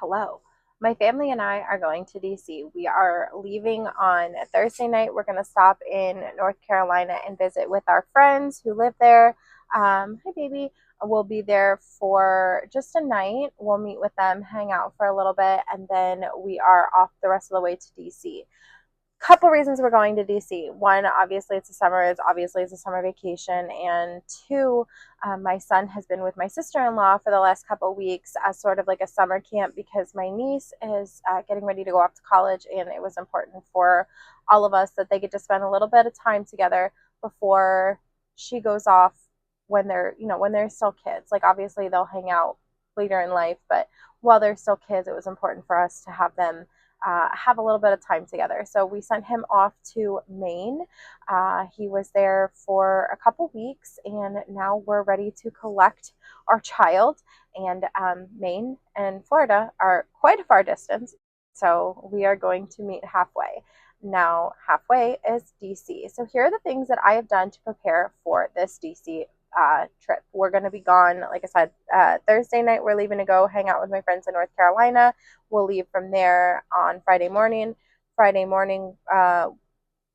Hello. My family and I are going to DC. We are leaving on Thursday night. We're going to stop in North Carolina and visit with our friends who live there. Hi, baby. We'll be there for just a night. We'll meet with them, hang out for a little bit, and then we are off the rest of the way to DC. Couple reasons we're going to DC. One, obviously it's a summer vacation, and two, my son has been with my sister-in-law for the last couple weeks as sort of like a summer camp because my niece is getting ready to go off to college, and it was important for all of us that they get to spend a little bit of time together before she goes off when they're still kids. Like obviously they'll hang out later in life, but while they're still kids, it was important for us to have them have a little bit of time together. So we sent him off to Maine. He was there for a couple weeks, and now we're ready to collect our child. And Maine and Florida are quite a far distance, so we are going to meet halfway. Now, halfway is DC. So here are the things that I have done to prepare for this DC trip. We're going to be gone, like I said, Thursday night. We're leaving to go hang out with my friends in North Carolina. We'll leave from there on Friday morning. It's an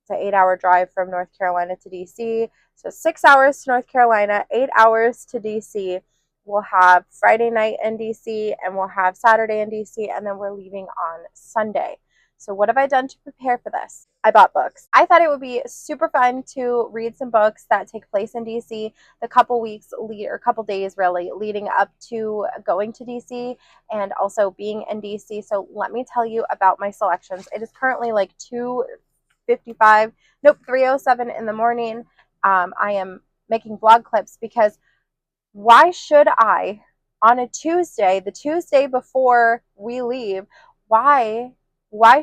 8-hour drive from North Carolina to DC. So 6 hours to North Carolina, 8 hours to DC. We'll have Friday night in DC, and we'll have Saturday in DC, and then we're leaving on Sunday. So what have I done to prepare for this? I bought books. I thought it would be super fun to read some books that take place in DC the couple weeks or couple days really leading up to going to DC and also being in DC. So let me tell you about my selections. It is currently like 3:07 in the morning. I am making vlog clips because why should I, on a Tuesday, the Tuesday before we leave, why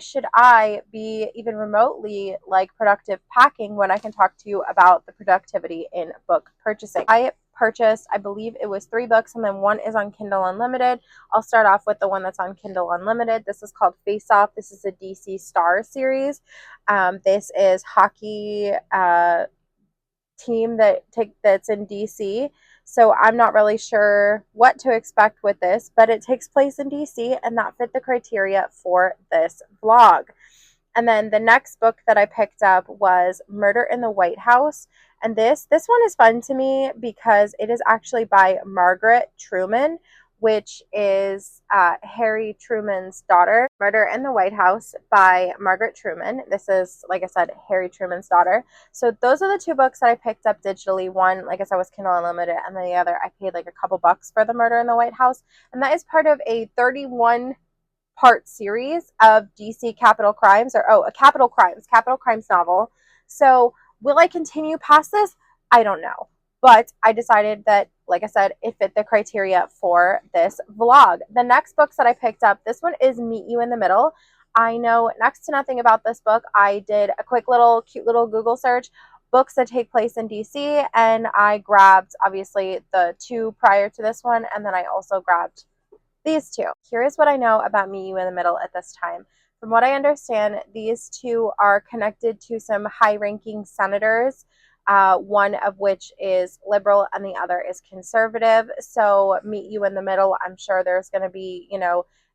should I be even remotely like productive packing when I can talk to you about the productivity in book purchasing? I purchased, I believe it was 3 books, and then one is on Kindle Unlimited. I'll start off with the one that's on Kindle Unlimited. This is called Face Off. This is a DC Stars series. This is hockey team that's in DC. So I'm not really sure what to expect with this, but it takes place in DC, and that fit the criteria for this vlog. And then the next book that I picked up was Murder in the White House. And this one is fun to me because it is actually by Margaret Truman, which is Harry Truman's daughter. Murder in the White House by Margaret Truman. This is, like I said, Harry Truman's daughter. So those are the 2 books that I picked up digitally. One, like I said, was Kindle Unlimited, and then the other, I paid like a couple bucks for the Murder in the White House. And that is part of a 31-part series of DC capital crimes, a capital crimes novel. So will I continue past this? I don't know. But I decided that, like I said, it fit the criteria for this vlog. The next books that I picked up, this one is Meet You in the Middle. I know next to nothing about this book. I did a quick cute little Google search, books that take place in DC, and I grabbed, obviously, the 2 prior to this one, and then I also grabbed these 2. Here is what I know about Meet You in the Middle at this time. From what I understand, these 2 are connected to some high-ranking senators, one of which is liberal and the other is conservative. So Meet You in the Middle, I'm sure there's going to be,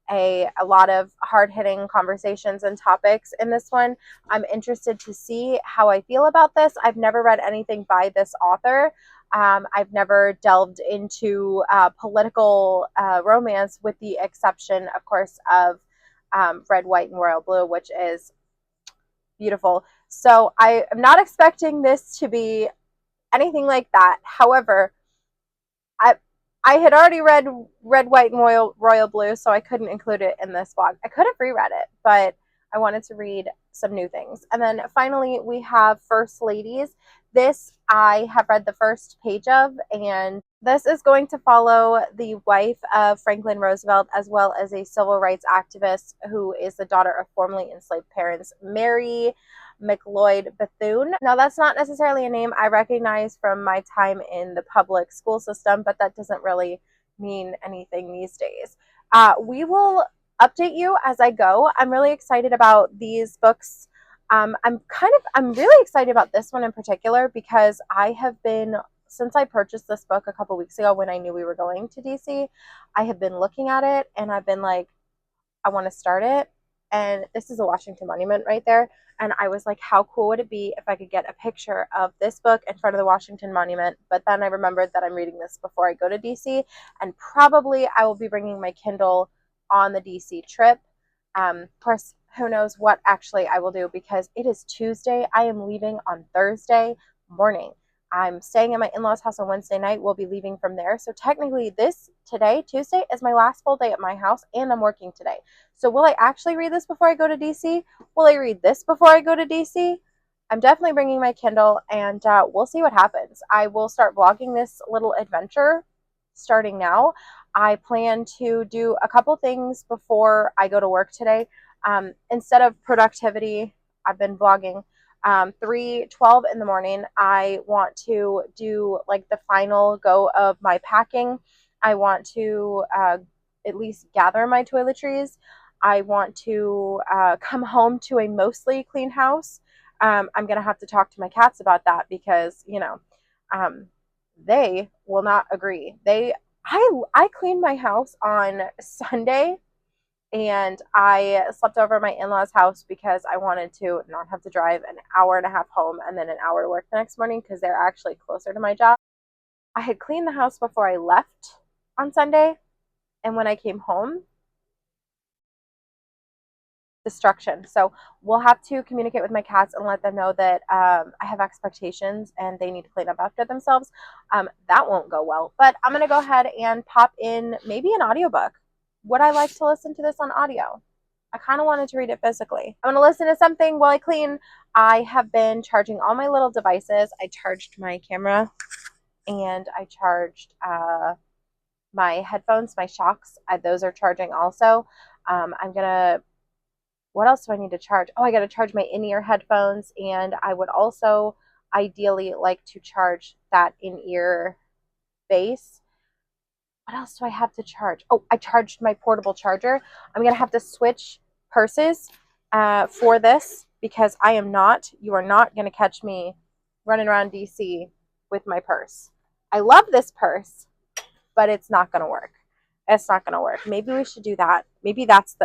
a lot of hard-hitting conversations and topics in this one. I'm interested to see how I feel about this. I've never read anything by this author. I've never delved into political romance, with the exception, of course, of Red, White, and Royal Blue, which is beautiful. So I am not expecting this to be anything like that. However, I had already read Red, White, and Royal Blue, so I couldn't include it in this vlog. I could have reread it, but I wanted to read some new things. And then finally, we have First Ladies. This I have read the first page of, and this is going to follow the wife of Franklin Roosevelt, as well as a civil rights activist who is the daughter of formerly enslaved parents, Mary McLeod Bethune. Now, that's not necessarily a name I recognize from my time in the public school system, but that doesn't really mean anything these days. We will update you as I go. I'm really excited about these books. I'm really excited about this one in particular because I have been since I purchased this book a couple weeks ago when I knew we were going to DC, I have been looking at it and I've been like, I want to start it. And this is a Washington Monument right there. And I was like, how cool would it be if I could get a picture of this book in front of the Washington Monument? But then I remembered that I'm reading this before I go to DC, and probably I will be bringing my Kindle on the DC trip. Of course, who knows what actually I will do, because it is Tuesday. I am leaving on Thursday morning. I'm staying at my in-laws' house on Wednesday night. We'll be leaving from there. So technically today, Tuesday, is my last full day at my house, and I'm working today. So will I actually read this before I go to DC? Will I read this before I go to DC? I'm definitely bringing my Kindle, and we'll see what happens. I will start vlogging this little adventure starting now. I plan to do a couple things before I go to work today. Instead of productivity, I've been vlogging 3:12 in the morning. I want to do like the final go of my packing. I want to at least gather my toiletries. I want to come home to a mostly clean house. I'm going to have to talk to my cats about that because, you know, they will not agree. I cleaned my house on Sunday, and I slept over at my in-laws' house because I wanted to not have to drive an hour and a half home and then an hour to work the next morning because they're actually closer to my job. I had cleaned the house before I left on Sunday, and when I came home, destruction. So we'll have to communicate with my cats and let them know that I have expectations and they need to clean up after themselves. That won't go well, but I'm going to go ahead and pop in maybe an audiobook. Would I like to listen to this on audio? I kind of wanted to read it physically. I'm going to listen to something while I clean. I have been charging all my little devices. I charged my camera and I charged my headphones, my shocks. Those are charging also. What else do I need to charge? Oh, I got to charge my in-ear headphones, and I would also ideally like to charge that in-ear base. What else do I have to charge? Oh, I charged my portable charger. I'm going to have to switch purses for this because you are not going to catch me running around DC with my purse. I love this purse, but it's not going to work. It's not going to work. Maybe we should do that. Maybe that's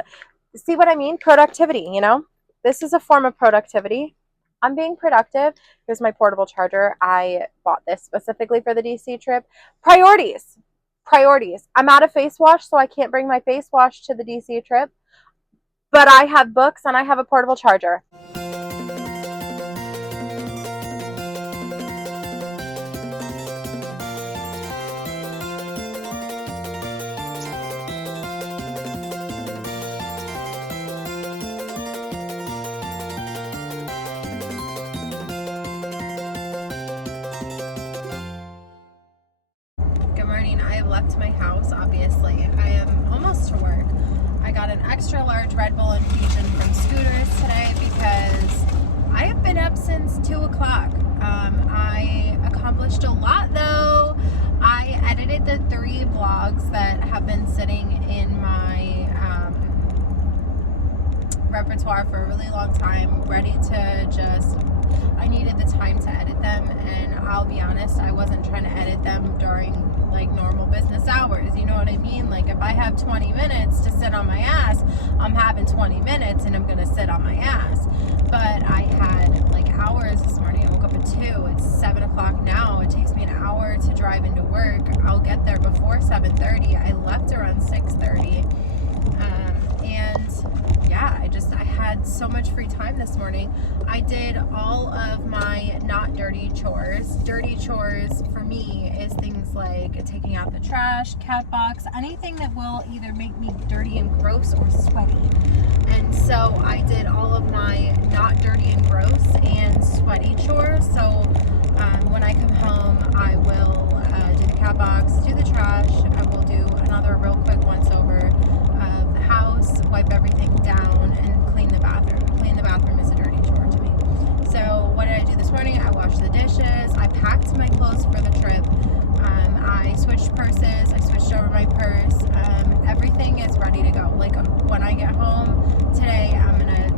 see what I mean? Productivity, you know? This is a form of productivity. I'm being productive. Here's my portable charger. I bought this specifically for the DC trip. Priorities. I'm out of face wash, so I can't bring my face wash to the DC trip. But I have books and I have a portable charger. I have left my house, obviously. I am almost to work. I got an extra large Red Bull infusion from Scooters today because I have been up since 2 o'clock. I accomplished a lot though. I edited the 3 vlogs that have been sitting in my repertoire for a really long time, ready to I needed the time to edit them, and I'll be honest, I wasn't trying to edit them during like normal business hours, you know what I mean? Like if I have 20 minutes to sit on my ass, I'm having 20 minutes and I'm gonna sit on my ass. But I had like hours this morning. I woke up at 2, it's 7 o'clock now. It takes me an hour to drive into work. I'll get there before 7:30. I left around 6:30. And yeah, I had so much free time this morning. I did all of my not dirty chores. Dirty chores for me is things like taking out the trash, cat box, anything that will either make me dirty and gross or sweaty. And so I did all of my not dirty and gross and sweaty chores. So when I come home, I will do the cat box, do the trash. I will do another real quick once over of the house, wipe everything down, and clean the bathroom. Clean the bathroom is a dirty chore to me. So what did I do this morning? I washed the dishes. I packed my clothes for the trip. I switched purses. I switched over my purse. Everything is ready to go. Like when I get home today, I'm gonna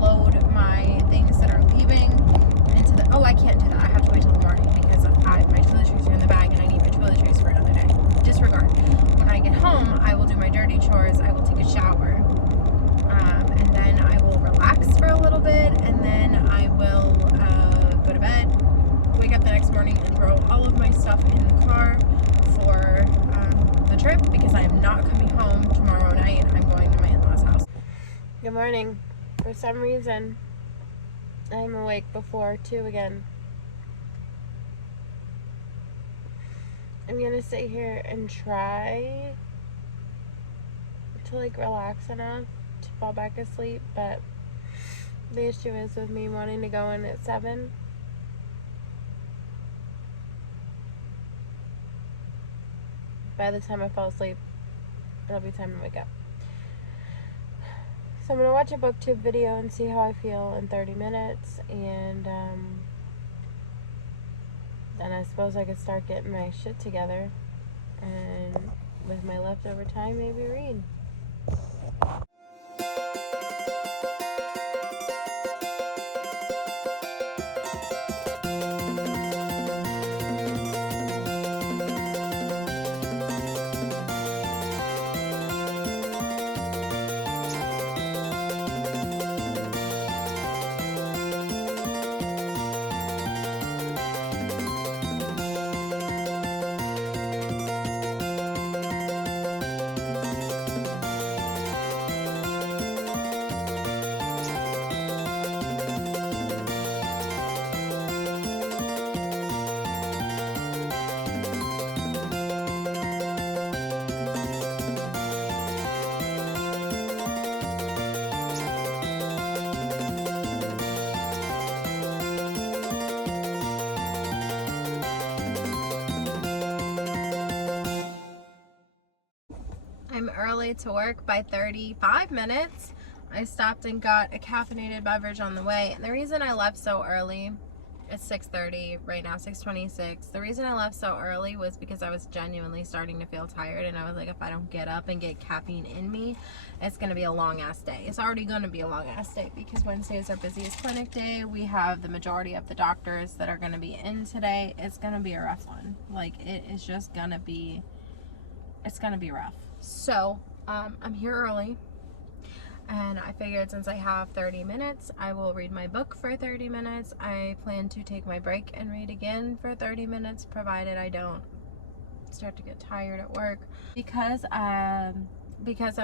load my things that are leaving into the. Oh, I can't do that. I have to wait till the morning because my toiletries are in stuff in the car for the trip because I am not coming home tomorrow night. I'm going to my in-laws' house. Good morning. For some reason, I'm awake before 2 again. I'm gonna sit here and try to like relax enough to fall back asleep, but the issue is with me wanting to go in at 7. By the time I fall asleep, it'll be time to wake up. So I'm gonna watch a booktube video and see how I feel in 30 minutes, and then I suppose I could start getting my shit together, and with my leftover time, maybe read. I'm early to work by 35 minutes. I stopped and got a caffeinated beverage on the way. And the reason I left so early, it's 6:30 right now, 6:26. The reason I left so early was because I was genuinely starting to feel tired. And I was like, if I don't get up and get caffeine in me, it's going to be a long ass day. It's already going to be a long ass day because Wednesday is our busiest clinic day. We have the majority of the doctors that are going to be in today. It's going to be a rough one. Like, it is just going to be, it's going to be rough. So I'm here early, and I figured since I have 30 minutes, I will read my book for 30 minutes. I plan to take my break and read again for 30 minutes, provided I don't start to get tired at work. Because I'm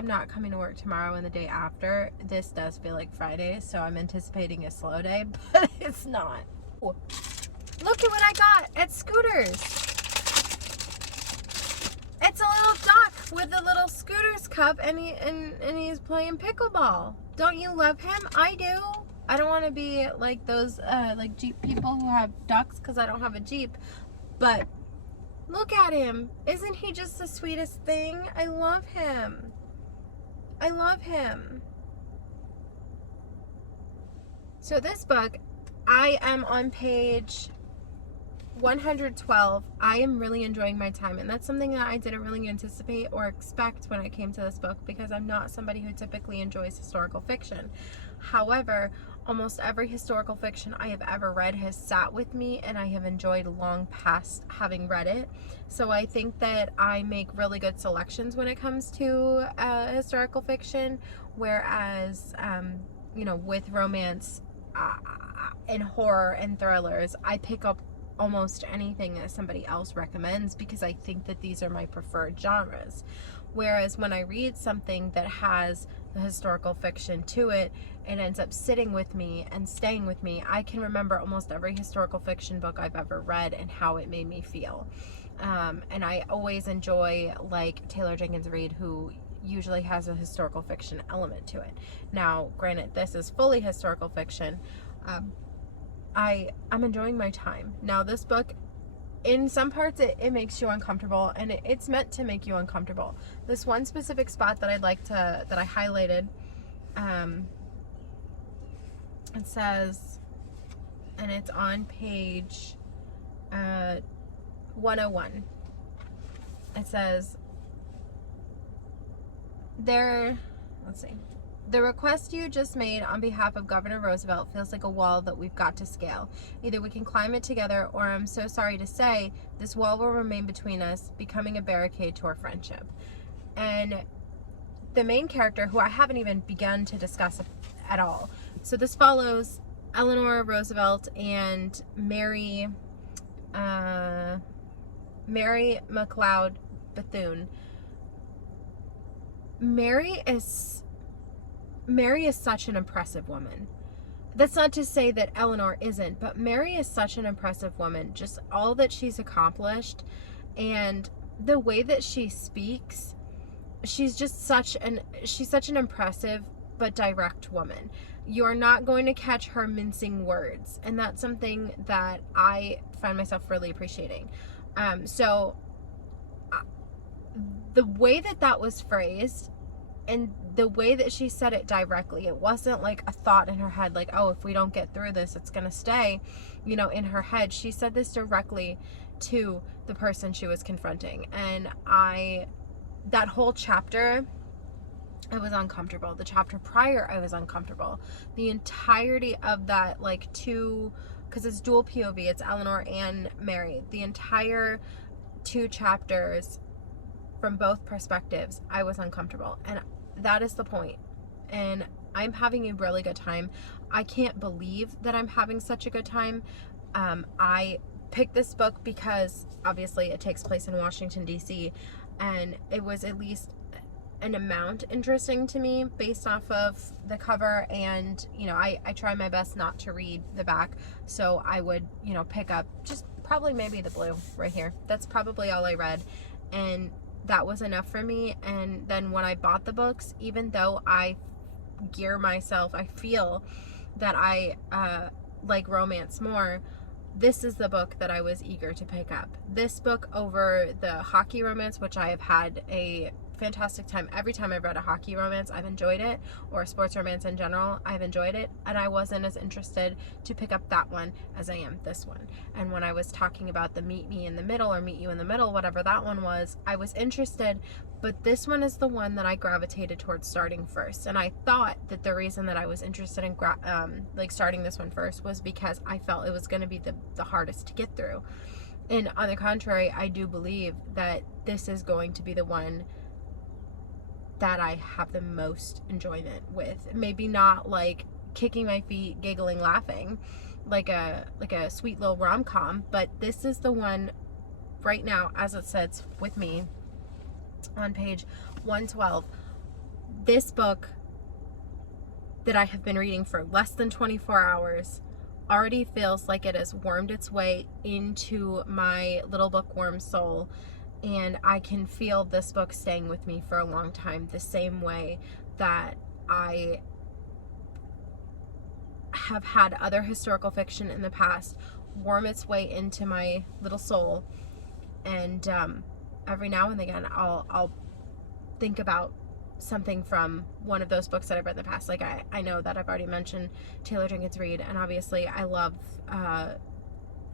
not coming to work tomorrow and the day after, this does feel like Friday, so I'm anticipating a slow day, but it's not. Ooh, look at what I got at Scooters. It's a little duck with a little Scooters cup, and he's playing pickleball. Don't you love him? I do. I don't want to be like those like Jeep people who have ducks because I don't have a Jeep. But look at him. Isn't he just the sweetest thing? I love him. I love him. So this book, I am on page 112. I am really enjoying my time, and that's something that I didn't really anticipate or expect when I came to this book, because I'm not somebody who typically enjoys historical fiction. However, almost every historical fiction I have ever read has sat with me, and I have enjoyed long past having read it. So I think that I make really good selections when it comes to historical fiction, whereas you know, with romance and horror and thrillers, I pick up almost anything that somebody else recommends because I think that these are my preferred genres. Whereas when I read something that has the historical fiction to it, it ends up sitting with me and staying with me. I can remember almost every historical fiction book I've ever read and how it made me feel. And I always enjoy, like, Taylor Jenkins Reid, who usually has a historical fiction element to it. Now, granted, this is fully historical fiction. I'm enjoying my time. Now, this book, in some parts, it makes you uncomfortable, and it's meant to make you uncomfortable. This one specific spot that that I highlighted, it says, and it's on page 101. It says, let's see. The request you just made on behalf of Governor Roosevelt feels like a wall that we've got to scale. Either we can climb it together, or I'm so sorry to say, this wall will remain between us, becoming a barricade to our friendship. And the main character, who I haven't even begun to discuss at all. So this follows Eleanor Roosevelt and Mary, Mary McLeod Bethune. Mary is such an impressive woman. That's not to say that Eleanor isn't, but Mary is such an impressive woman. Just all that she's accomplished and the way that she speaks, she's such an impressive but direct woman. You're not going to catch her mincing words, and that's something that I find myself really appreciating. So the way that was phrased and the way that she said it directly, it wasn't like a thought in her head, like, oh, if we don't get through this, it's going to stay, in her head. She said this directly to the person she was confronting. And that whole chapter, I was uncomfortable. The chapter prior, I was uncomfortable. The entirety of that, because it's dual POV, it's Eleanor and Mary. The entire 2 chapters from both perspectives, I was uncomfortable. And that is the point. And I'm having a really good time. I can't believe that I'm having such a good time. I picked this book because obviously it takes place in Washington, D.C., and it was at least an amount interesting to me based off of the cover. And I try my best not to read the back, so I would pick up just probably maybe the blue right here. That's probably all I read, and that was enough for me. And then when I bought the books, even though I feel that I like romance more, this is the book that I was eager to pick up. This book over the hockey romance, which I have had a fantastic time. Every time I've read a hockey romance, I've enjoyed it, or a sports romance in general, I've enjoyed it, and I wasn't as interested to pick up that one as I am this one. And when I was talking about the meet me in the middle, or meet you in the middle, whatever that one was, I was interested, but this one is the one that I gravitated towards starting first. And I thought that the reason that I was interested in starting this one first was because I felt it was going to be the hardest to get through. And on the contrary, I do believe that this is going to be the one that I have the most enjoyment with. Maybe not like kicking my feet, giggling, laughing, like a sweet little rom-com, but this is the one right now, as it sits with me on page 112. This book that I have been reading for less than 24 hours already feels like it has wormed its way into my little bookworm soul. And I can feel this book staying with me for a long time, the same way that I have had other historical fiction in the past worm its way into my little soul. And every now and again, I'll think about something from one of those books that I've read in the past. Like I know that I've already mentioned Taylor Jenkins Reid, and obviously I love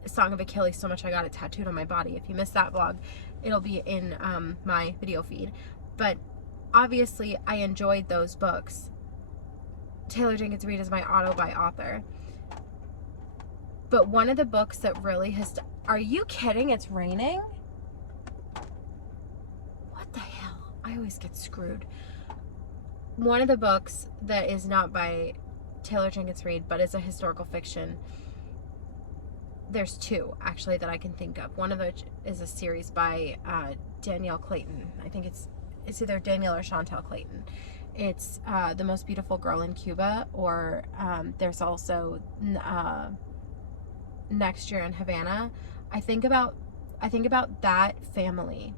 Song of Achilles so much I got it tattooed on my body. If you missed that vlog, it'll be in my video feed. But obviously I enjoyed those books. Taylor Jenkins Reid is my auto by author. But one of the books that really has... Are you kidding? It's raining? What the hell? I always get screwed. One of the books that is not by Taylor Jenkins Reid, but is a historical fiction. There's 2 actually that I can think of. One of which is a series by Danielle Clayton. I think it's either Danielle or Chantel Clayton. It's The Most Beautiful Girl in Cuba, or there's also Next Year in Havana. I think about that family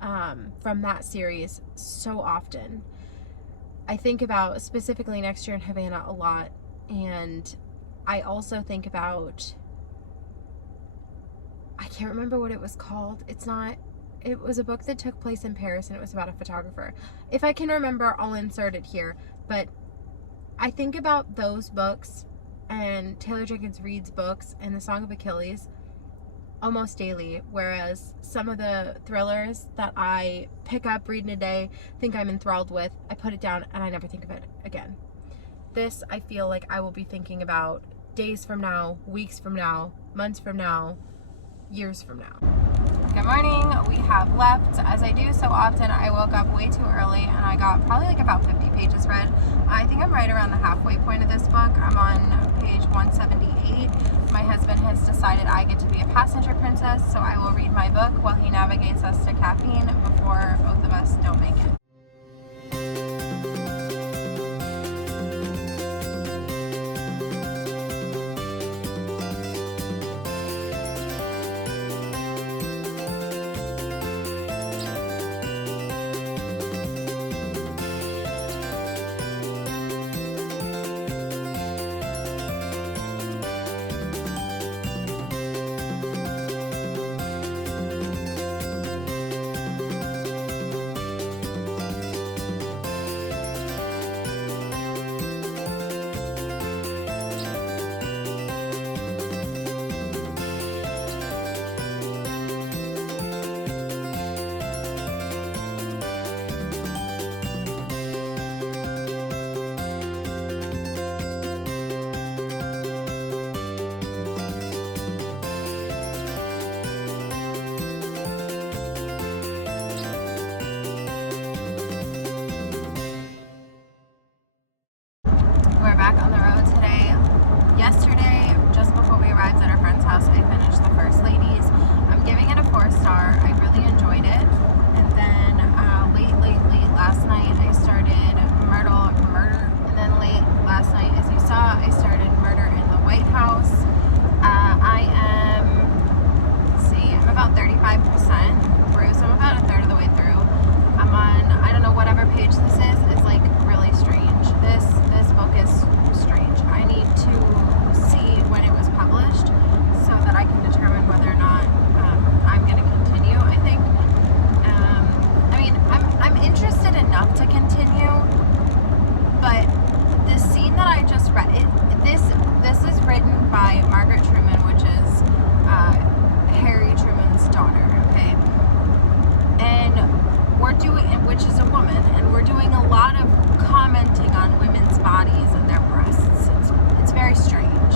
from that series so often. I think about specifically Next Year in Havana a lot, and I also think about... I can't remember what it was called. It was a book that took place in Paris, and it was about a photographer. If I can remember, I'll insert it here. But I think about those books and Taylor Jenkins Reid's books and The Song of Achilles almost daily, whereas some of the thrillers that I pick up, read in a day, think I'm enthralled with, I put it down and I never think of it again. This, I feel like I will be thinking about days from now, weeks from now, months from now, years from now. Good morning. We have left. As I do so often, I woke up way too early and I got probably like about 50 pages read. I think I'm right around the halfway point of this book. I'm on page 178. My husband has decided I get to be a passenger princess, so I will read my book while he navigates us to caffeine before both of us don't make it. We're back on the road today. Yesterday, just before we arrived at our friend's house, I finished The First Ladies. I'm giving it a 4-star. I really enjoyed it. And then late last night, I started Murder. And then late last night, as you saw, I started Murder in the White House. I am, I'm about 35% through, so I'm about a third of the way through. I'm on, I don't know, whatever page this is. It's like really strange. This book is strange. I need to see when it was published so that I can determine whether or not I'm going to continue. I think, I'm interested enough to continue, but the scene that I just read, this is written by Margaret Truman, which is Harry Truman's daughter, okay? And which is a woman, and we're doing a lot of commenting on women's bodies and their breasts. It's very strange.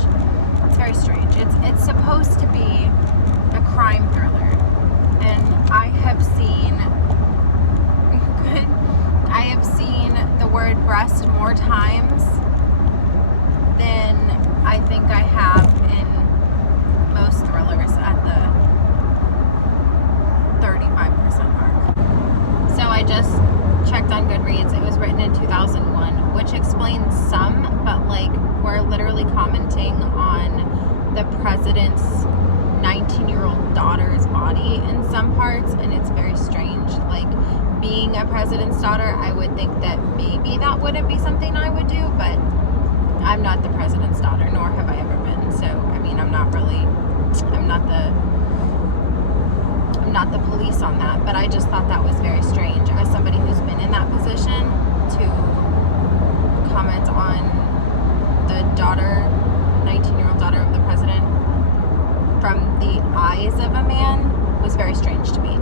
It's very strange. It's supposed to be a crime thriller, and I have seen the word breast more times than I think I have in most thrillers at the 35% mark. So I just checked on Goodreads. It was written in 2001, which explains some, but like we're literally commenting on the president's 19-year-old daughter's body in some parts, and it's very strange. Like, being a president's daughter, I would think that maybe that wouldn't be something I would do, but I'm not the president's daughter, nor have I ever been. So, I'm not the police on that, but I just thought that was very strange as somebody who's been in that position to comment on the 19-year-old daughter of the president from the eyes of a man was very strange to me.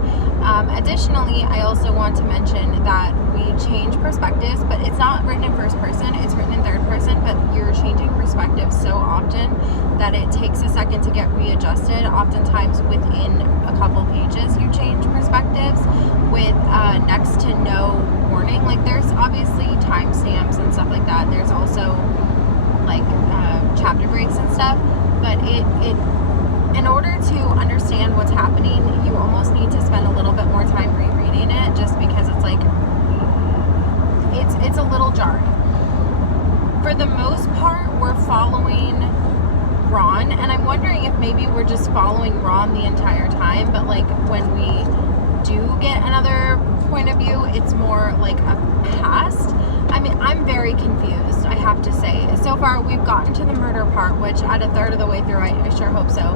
Additionally, I also want to mention that we change perspectives, but it's not written in first person, it's written in third person, but you're changing perspectives so often that it takes a second to get readjusted. Oftentimes within a couple pages you change perspectives with next to no warning. Like, there's obviously timestamps and stuff like that. There's also like chapter breaks and stuff, but it in order to understand what's happening, you almost need to spend a little bit more time rereading it, just because it's like, it's a little jarring. For the most part, we're following Ron, and I'm wondering if maybe we're just following Ron the entire time, but like when we do get another point of view, it's more like a past. I'm very confused, I have to say. So far, we've gotten to the murder part, which at a third of the way through, I sure hope so.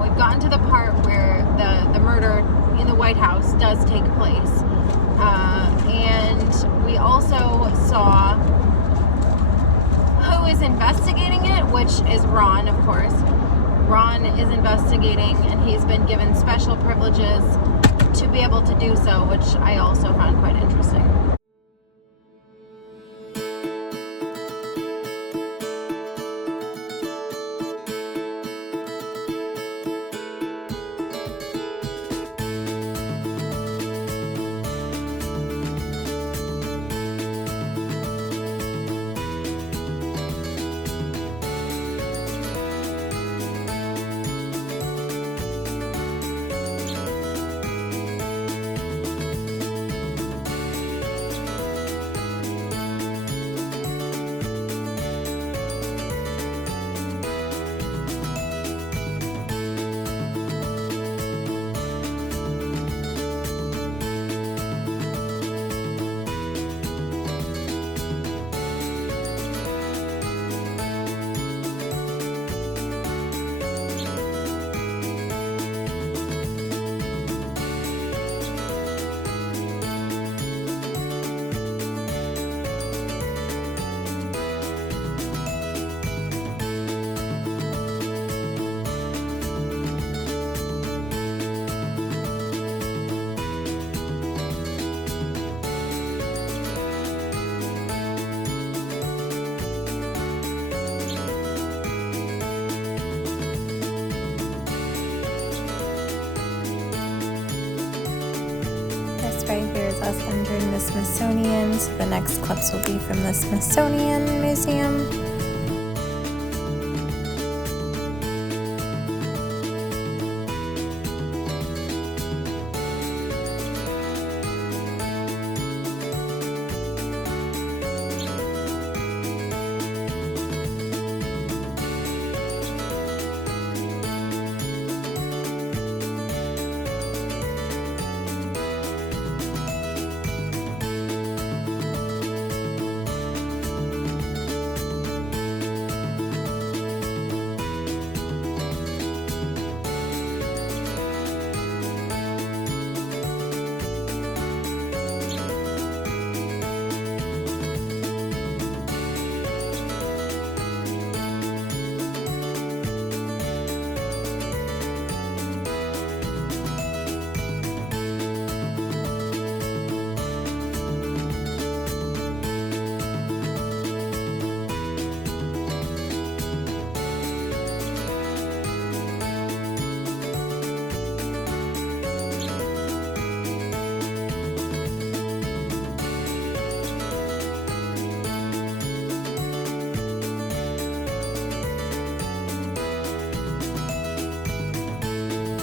We've gotten to the part where the murder in the White House does take place. And we also saw who is investigating it, which is Ron, of course. Ron is investigating, and he's been given special privileges to be able to do so, which I also found quite interesting. is us entering the Smithsonian. So the next clips will be from the Smithsonian Museum.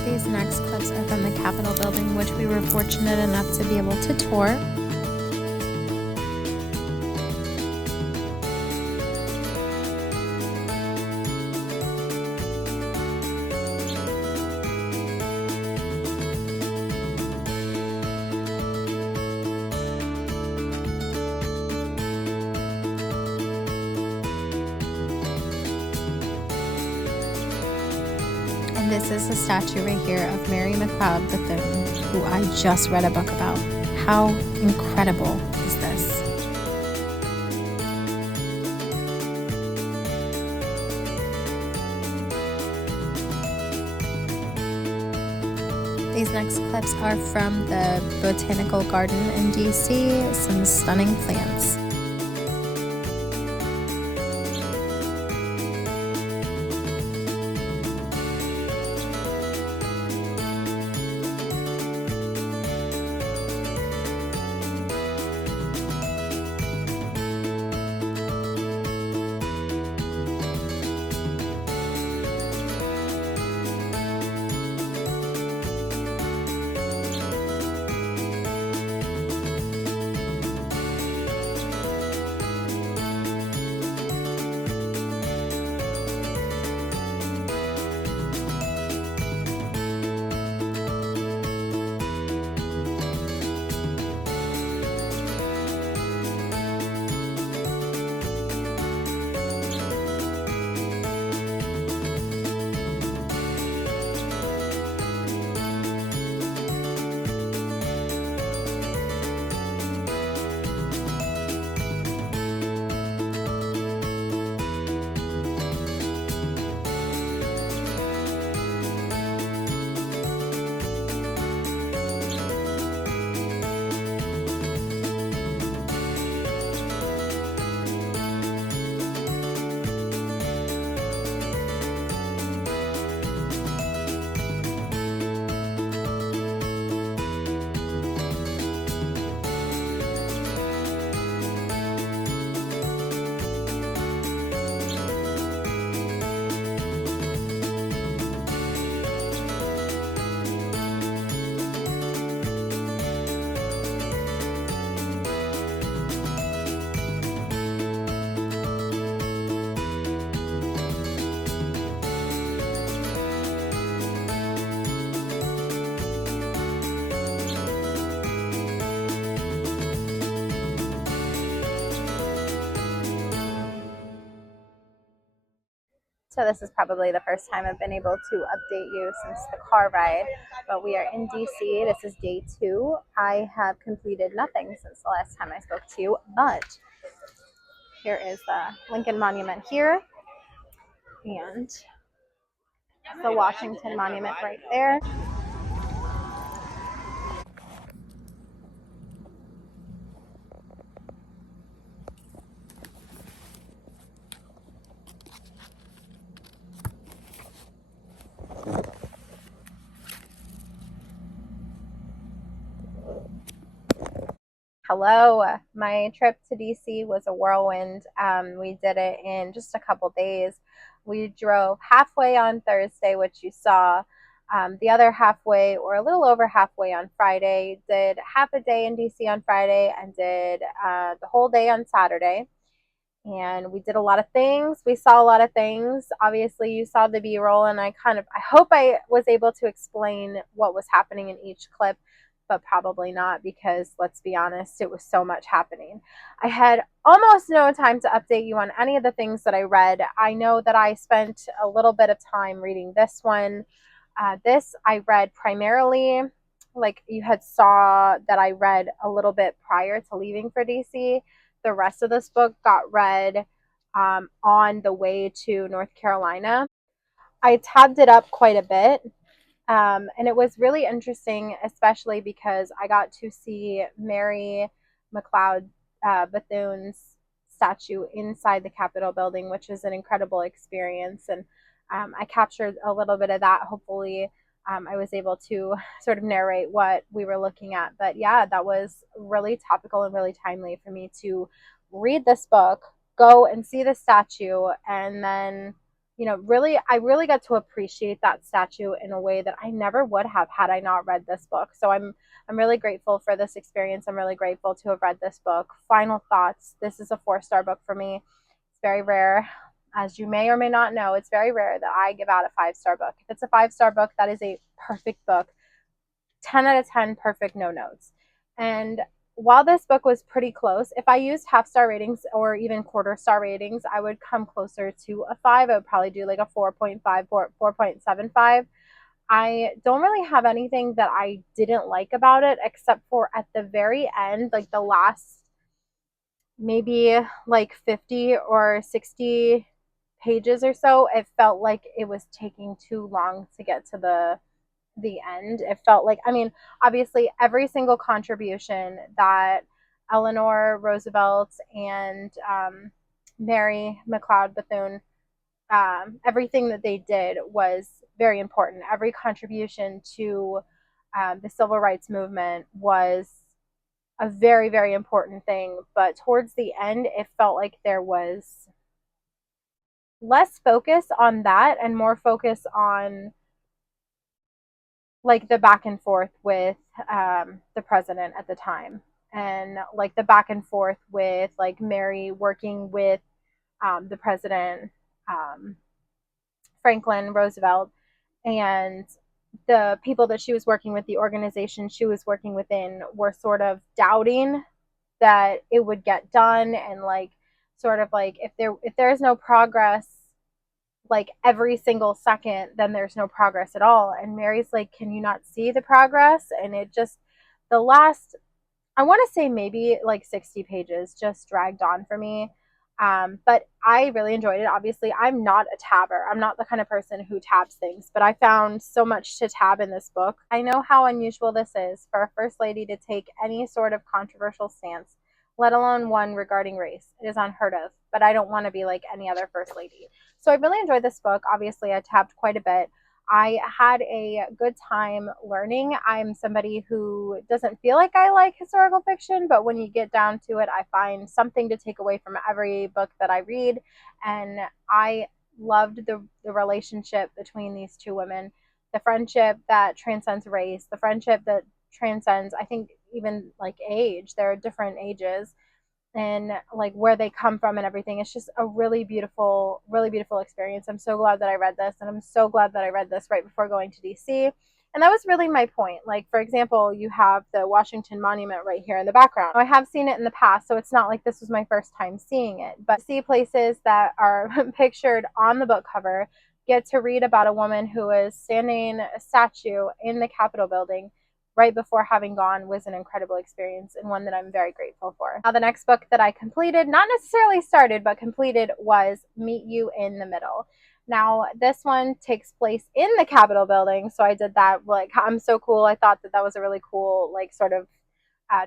These next clips are from the Capitol building, which we were fortunate enough to be able to tour. And this is the statue right here of Mary McLeod Bethune, who I just read a book about. How incredible is this? These next clips are from the Botanical Garden in DC, some stunning plants. So this is probably the first time I've been able to update you since the car ride, but we are in DC. This is day 2. I have completed nothing since the last time I spoke to you, but here is the Lincoln Monument here and the Washington Monument right there. Hello. My trip to DC was a whirlwind. We did it in just a couple days. We drove halfway on Thursday, which you saw. The other halfway, or a little over halfway on Friday, did half a day in DC on Friday and did the whole day on Saturday. And we did a lot of things. We saw a lot of things. Obviously, you saw the B-roll, and I hope I was able to explain what was happening in each clip, but probably not, because let's be honest, it was so much happening. I had almost no time to update you on any of the things that I read. I know that I spent a little bit of time reading this one. This I read primarily, like you had saw that I read a little bit prior to leaving for DC. The rest of this book got read on the way to North Carolina. I tabbed it up quite a bit, and it was really interesting, especially because I got to see Mary McLeod Bethune's statue inside the Capitol building, which is an incredible experience. And I captured a little bit of that. Hopefully, I was able to sort of narrate what we were looking at. But yeah, that was really topical and really timely for me to read this book, go and see the statue, and then I really got to appreciate that statue in a way that I never would have had I not read this book. So I'm really grateful for this experience. I'm really grateful to have read this book. Final thoughts. This is a 4-star book for me. It's very rare. As you may or may not know, it's very rare that I give out a 5-star book. If it's a 5-star book, that is a perfect book. 10 out of 10 perfect, no notes. And while this book was pretty close, if I used half-star ratings or even quarter-star ratings, I would come closer to a 5. I would probably do like a 4.5, 4.75. I don't really have anything that I didn't like about it, except for at the very end, like the last maybe like 50 or 60 pages or so, it felt like it was taking too long to get to the end. It felt like, I mean, obviously every single contribution that Eleanor Roosevelt and Mary McLeod Bethune, everything that they did was very important. Every contribution to the civil rights movement was a very, very important thing. But towards the end, it felt like there was less focus on that and more focus on like the back and forth with the president at the time, and like the back and forth with like Mary working with the president, um, Franklin Roosevelt, and the people that she was working with, the organization she was working within, were sort of doubting that it would get done, and like sort of like if there is no progress like every single second, then there's no progress at all. And Mary's like, can you not see the progress? And it just, the last, I want to say maybe like 60 pages just dragged on for me. But I really enjoyed it. Obviously, I'm not a tabber. I'm not the kind of person who tabs things, but I found so much to tab in this book. I know how unusual this is for a first lady to take any sort of controversial stance, let alone one regarding race. It is unheard of, but I don't want to be like any other first lady. So I really enjoyed this book. Obviously, I tabbed quite a bit. I had a good time learning. I'm somebody who doesn't feel like I like historical fiction, but when you get down to it, I find something to take away from every book that I read. And I loved the relationship between these two women, the friendship that transcends race, the friendship that transcends, I think, even like age. There are different ages, and like where they come from and everything. It's just a really beautiful experience. I'm so glad that I read this, and I'm so glad that I read this right before going to DC. And that was really my point. Like, for example, you have the Washington Monument right here in the background. I have seen it in the past, so it's not like this was my first time seeing it. But see places that are pictured on the book cover, get to read about a woman who is standing a statue in the Capitol building right before having gone, was an incredible experience, and one that I'm very grateful for. Now, the next book that I completed, not necessarily started, but completed, was Meet You in the Middle. Now, this one takes place in the Capitol building, so I did that. Like, I'm so cool. I thought that that was a really cool, like, sort of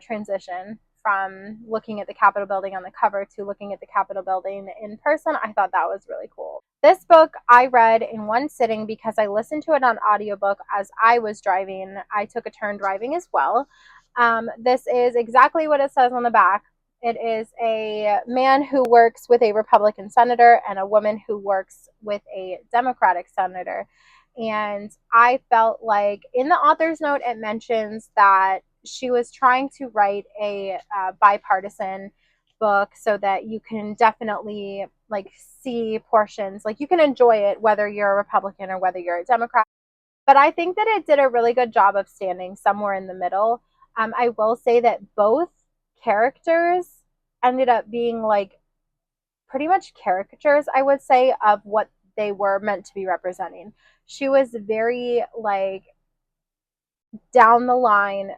transition from looking at the Capitol building on the cover to looking at the Capitol building in person. I thought that was really cool. This book I read in one sitting because I listened to it on audiobook as I was driving. I took a turn driving as well. This is exactly what it says on the back. It is a man who works with a Republican senator and a woman who works with a Democratic senator. And I felt like in the author's note, it mentions that she was trying to write a bipartisan book so that you can definitely like see portions, like you can enjoy it whether you're a Republican or whether you're a Democrat. But I think that it did a really good job of standing somewhere in the middle. I will say that both characters ended up being like pretty much caricatures, I would say, of what they were meant to be representing. She was very like down the line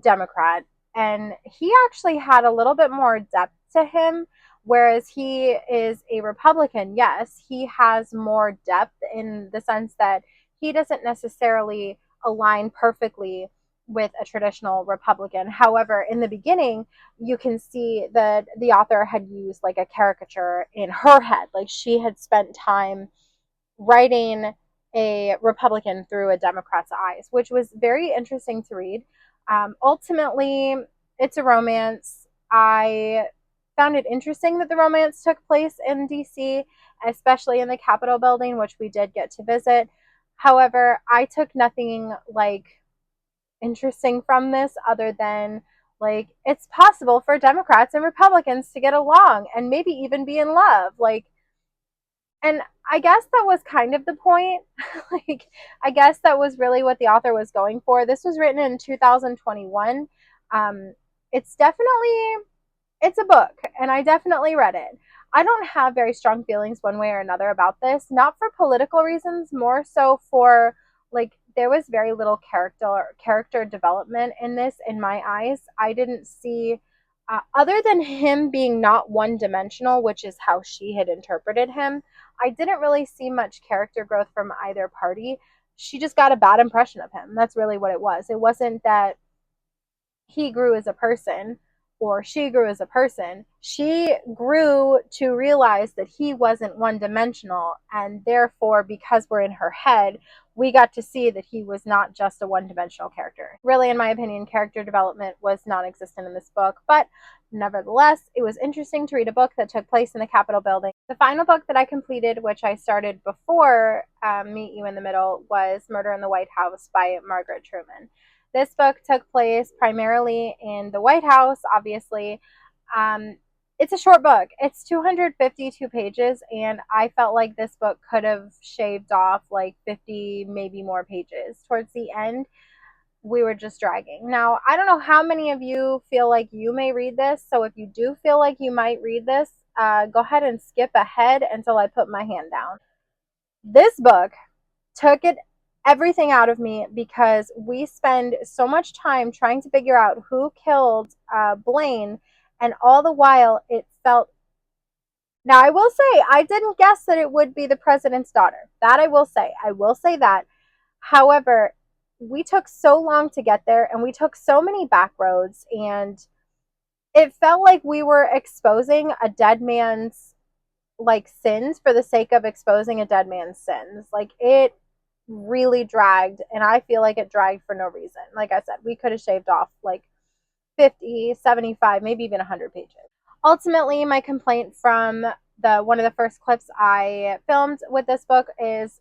Democrat, and he actually had a little bit more depth to him. Whereas he is a Republican, yes, he has more depth in the sense that he doesn't necessarily align perfectly with a traditional Republican. However, in the beginning, you can see that the author had used like a caricature in her head. Like she had spent time writing a Republican through a Democrat's eyes, which was very interesting to read. Ultimately, it's a romance. I found it interesting that the romance took place in DC, especially in the Capitol building, which we did get to visit. However, I took nothing like interesting from this other than like it's possible for Democrats and Republicans to get along and maybe even be in love. Like, and I guess that was kind of the point. Like, I guess that was really what the author was going for. This was written in 2021. Um, it's definitely it's a book, and I definitely read it. I don't have very strong feelings one way or another about this, not for political reasons, more so for like there was very little character development in this in my eyes. I didn't see other than him being not one dimensional, which is how she had interpreted him. I didn't really see much character growth from either party. She just got a bad impression of him. That's really what it was. It wasn't that he grew as a person or she grew as a person. She grew to realize that he wasn't one dimensional. And therefore, because we're in her head, we got to see that he was not just a one dimensional character. Really, in my opinion, character development was non existent in this book. But nevertheless, it was interesting to read a book that took place in the Capitol building. The final book that I completed, which I started before Meet You in the Middle, was Murder in the White House by Margaret Truman. This book took place primarily in the White House, obviously. Um, it's a short book. It's 252 pages, and I felt like this book could have shaved off like 50, maybe more pages. Towards the end, we were just dragging. Now, I don't know how many of you feel like you may read this, so if you do feel like you might read this, go ahead and skip ahead until I put my hand down. This book took it everything out of me because we spend so much time trying to figure out who killed Blaine, and all the while it felt. Now, I will say I didn't guess that it would be the president's daughter. That I will say. I will say that. However, we took so long to get there, and we took so many back roads, and it felt like we were exposing a dead man's like sins for the sake of exposing a dead man's sins. Like it really dragged, and I feel like it dragged for no reason. Like I said, we could have shaved off like 50, 75, maybe even 100 pages. Ultimately, my complaint from the one of the first clips I filmed with this book is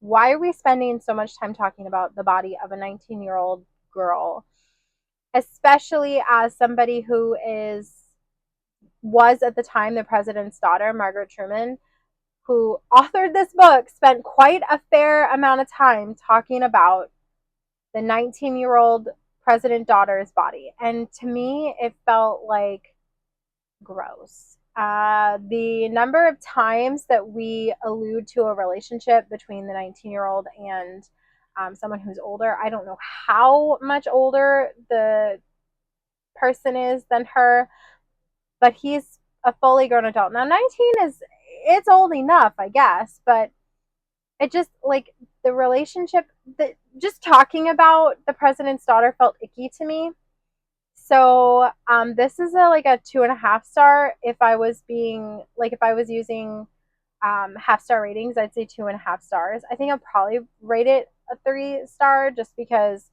why are we spending so much time talking about the body of a 19-year-old girl, especially as somebody who was at the time the president's daughter, Margaret Truman, who authored this book, spent quite a fair amount of time talking about the 19-year-old president daughter's body. And to me, it felt like gross. The number of times that we allude to a relationship between the 19-year-old and someone who's older, I don't know how much older the person is than her, but he's a fully grown adult. Now, 19 it's old enough, I guess, but it just like the relationship that just talking about the president's daughter felt icky to me. So this is a like a 2.5 star. If I was being like if I was using half-star ratings, I'd say 2.5 stars. I think I'll probably rate it a 3 star just because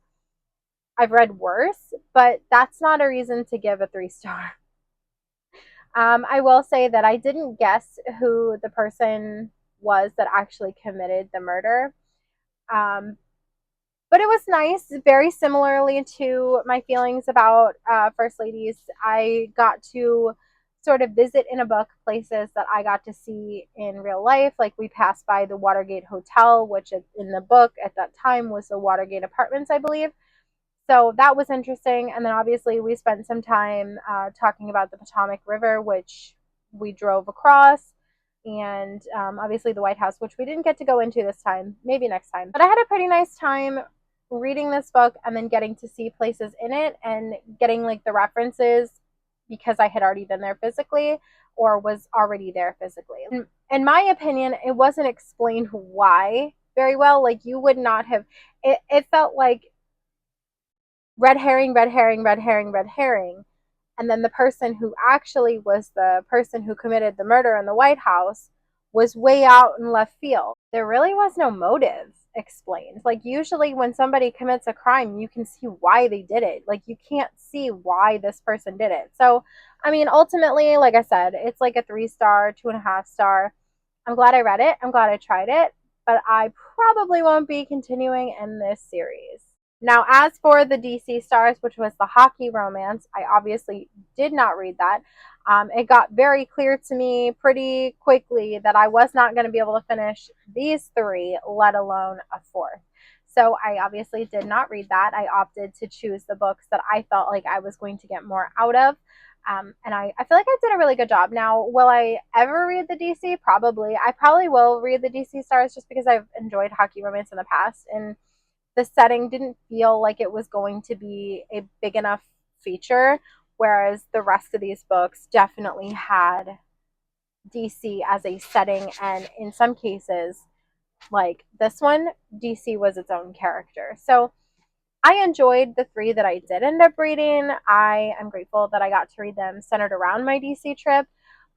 I've read worse, but that's not a reason to give a 3 star. I will say that I didn't guess who the person was that actually committed the murder. Um, but it was nice, very similarly to my feelings about First Ladies. I got to sort of visit in a book places that I got to see in real life. Like we passed by the Watergate Hotel, which in the book at that time was the Watergate Apartments, I believe. So that was interesting. And then obviously we spent some time talking about the Potomac River, which we drove across, and obviously the White House, which we didn't get to go into this time, maybe next time. But I had a pretty nice time reading this book and then getting to see places in it and getting like the references because I had already been there physically or was already there physically. In my opinion, it wasn't explained why very well. Like you would not have, it felt like red herring, red herring, red herring, red herring. And then the person who actually was the person who committed the murder in the White House was way out in left field. There really was no motive explained. Like, usually when somebody commits a crime, you can see why they did it. Like, you can't see why this person did it. So, I mean, ultimately, like I said, it's like a 3 star, 2.5 star. I'm glad I read it. I'm glad I tried it. But I probably won't be continuing in this series. Now, as for the DC Stars, which was the hockey romance, I obviously did not read that. It got very clear to me pretty quickly that I was not going to be able to finish these three, let alone a fourth. So I obviously did not read that. I opted to choose the books that I felt like I was going to get more out of. And I feel like I did a really good job. Now, will I ever read the DC? Probably. I probably will read the DC Stars just because I've enjoyed hockey romance in the past. And the setting didn't feel like it was going to be a big enough feature, whereas the rest of these books definitely had DC as a setting, and in some cases, like this one, DC was its own character. So I enjoyed the three that I did end up reading. I am grateful that I got to read them centered around my DC trip.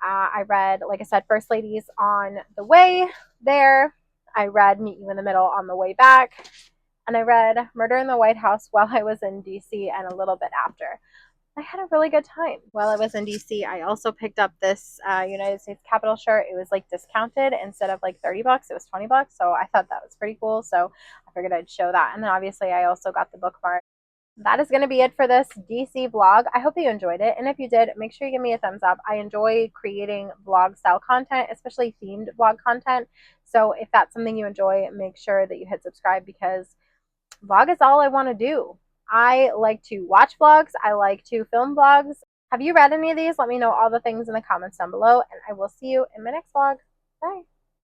I read, like I said, First Ladies on the way there. I read Meet You in the Middle on the way back. And I read Murder in the White House while I was in DC and a little bit after. I had a really good time while I was in DC. I also picked up this United States Capitol shirt. It was like discounted instead of like $30. It was $20. So I thought that was pretty cool. So I figured I'd show that. And then obviously I also got the bookmark. That is going to be it for this DC vlog. I hope you enjoyed it. And if you did, make sure you give me a thumbs up. I enjoy creating vlog style content, especially themed vlog content. So if that's something you enjoy, make sure that you hit subscribe because vlog is all I want to do. I like to watch vlogs. I like to film vlogs. Have you read any of these? Let me know all the things in the comments down below, and I will see you in my next vlog. Bye.